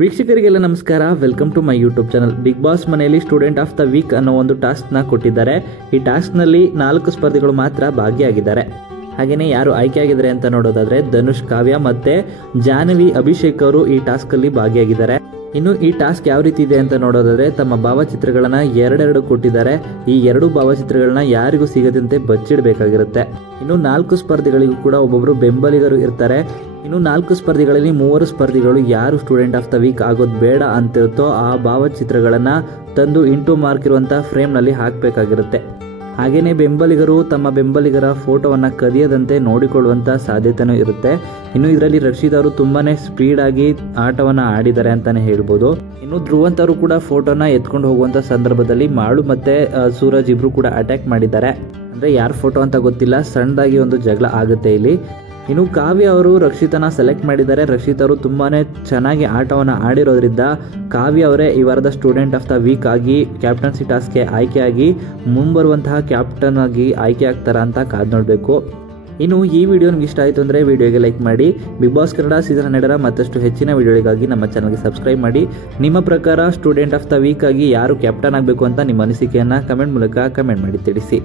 ವೀಕ್ಷಕರಿಗೆಲ್ಲ ನಮಸ್ಕಾರ. Welcome to my YouTube channel. Bigg Boss ಮನೆಯಲ್ಲಿ student of the week ಅನ್ನೋ ಒಂದು ಟಾಸ್ಕ್ನ ಕೊಟ್ಟಿದ್ದಾರೆ. ಈ ಟಾಸ್ಕ್ನಲ್ಲಿ 4 ಸ್ಪರ್ಧಿಗಳು ಮಾತ್ರ ಭಾಗಿಯಾಗಿದ್ದಾರೆ. ಹಾಗೆಯೇ ಯಾರು ಆಯ್ಕೆಯಾಗಿದ್ದಾರೆ ಅಂತ ನೋಡೋದಾದ್ರೆ ಧನುಷ್, ಕಾವ್ಯ ಮತ್ತೆ ಜಾಹ್ನವಿ ಅಭಿಷೇಕ್ ಅವರು ಈ ಟಾಸ್ಕಲ್ಲಿ ಭಾಗಿಯಾಗಿದ್ದಾರೆ. ಇನ್ನು ಈ ಟಾಸ್ಕ್ ಯಾವ ರೀತಿ ಇದೆ ಅಂತ ನೋಡೋದಾದ್ರೆ ತಮ್ಮ ಭಾವಚಿತ್ರಗಳನ್ನ ಎರಡೆರಡು ಕೊಟ್ಟಿದ್ದಾರೆ. ಈ 2 ಭಾವಚಿತ್ರಗಳನ್ನ ಯಾರಿಗೂ ಸಿಗದಂತೆ ಬಚ್ಚಿಡಬೇಕಾಗಿರುತ್ತೆ. ಇನ್ನು 4 ಸ್ಪರ್ಧಿಗಳಿಗೂ ಕೂಡ ಒಬ್ಬೊಬ್ರು ಬೆಂಬಲಿಗರು ಇರ್ತಾರೆ. ಇನ್ನು 4 ಸ್ಪರ್ಧಿಗಳಲ್ಲಿ 3 ಸ್ಪರ್ಧಿಗಳು ಯಾರು ಸ್ಟೂಡೆಂಟ್ ಆಫ್ ದ ವೀಕ್ ಆಗೋದು ಬೇಡ ಅಂತಿರುತ್ತೋ ಆ ಭಾವಚಿತ್ರಗಳನ್ನ ತಂದು ಇಂಟು ಮಾರ್ಕ್ ಇರುವಂತಹ ಫ್ರೇಮ್ನಲ್ಲಿ ಹಾಕಬೇಕಾಗಿರುತ್ತೆ. ಹಾಗೇನೆ ಬೆಂಬಲಿಗರು ತಮ್ಮ ಬೆಂಬಲಿಗರ ಫೋಟೋವನ್ನ ಕದಿಯದಂತೆ ನೋಡಿಕೊಳ್ಳುವಂತ ಸಾಧ್ಯತೆನೂ ಇರುತ್ತೆ. ಇನ್ನು ಇದರಲ್ಲಿ ರಕ್ಷಿತ್ ಅವರು ತುಂಬಾನೇ ಸ್ಪೀಡ್ ಆಗಿ ಆಟವನ್ನ ಆಡಿದ್ದಾರೆ ಅಂತಾನೆ ಹೇಳ್ಬೋದು. ಇನ್ನು ಧ್ರುವಂತ್ ಅವರು ಕೂಡ ಫೋಟೋನ ಎತ್ಕೊಂಡು ಹೋಗುವಂತ ಸಂದರ್ಭದಲ್ಲಿ ಮಾಳು ಮತ್ತೆ ಸೂರಜ್ ಇಬ್ರು ಕೂಡ ಅಟ್ಯಾಕ್ ಮಾಡಿದ್ದಾರೆ. ಅಂದ್ರೆ ಯಾರ್ ಫೋಟೋ ಅಂತ ಗೊತ್ತಿಲ್ಲ, ಸಣ್ಣದಾಗಿ ಒಂದು ಜಗಳ ಆಗುತ್ತೆ ಇಲ್ಲಿ. ಇನ್ನು ಕಾವ್ಯ ಅವರು ರಕ್ಷಿತನ ಸೆಲೆಕ್ಟ್ ಮಾಡಿದ್ದಾರೆ. ರಕ್ಷಿತ್ ಅವರು ತುಂಬಾನೇ ಚೆನ್ನಾಗಿ ಆಟವನ್ನು ಆಡಿರೋದ್ರಿಂದ ಕಾವ್ಯ ಅವರೇ ಈ ವಾರದ ಸ್ಟೂಡೆಂಟ್ ಆಫ್ ದ ವೀಕ್ ಆಗಿ ಕ್ಯಾಪ್ಟನ್ಸಿ ಟಾಸ್ಕ್ಗೆ ಆಯ್ಕೆಯಾಗಿ ಮುಂಬರುವಂತಹ ಕ್ಯಾಪ್ಟನ್ ಆಗಿ ಆಯ್ಕೆ ಆಗ್ತಾರಾ ಅಂತ ಕಾದ್ ನೋಡಬೇಕು. ಇನ್ನು ಈ ವಿಡಿಯೋ ನಿಮ್ಗೆ ಇಷ್ಟ ಆಯಿತು ಅಂದರೆ ವಿಡಿಯೋಗೆ ಲೈಕ್ ಮಾಡಿ. ಬಿಗ್ ಬಾಸ್ ಕನ್ನಡ ಸೀಸನ್ 12 ಮತ್ತಷ್ಟು ಹೆಚ್ಚಿನ ವಿಡಿಯೋಗಳಿಗಾಗಿ ನಮ್ಮ ಚಾನಲ್ಗೆ ಸಬ್ಸ್ಕ್ರೈಬ್ ಮಾಡಿ. ನಿಮ್ಮ ಪ್ರಕಾರ ಸ್ಟೂಡೆಂಟ್ ಆಫ್ ದ ವೀಕ್ ಆಗಿ ಯಾರು ಕ್ಯಾಪ್ಟನ್ ಆಗಬೇಕು ಅಂತ ನಿಮ್ಮ ಅನಿಸಿಕೆಯನ್ನು ಕಮೆಂಟ್ ಮೂಲಕ ಕಮೆಂಟ್ ಮಾಡಿ ತಿಳಿಸಿ.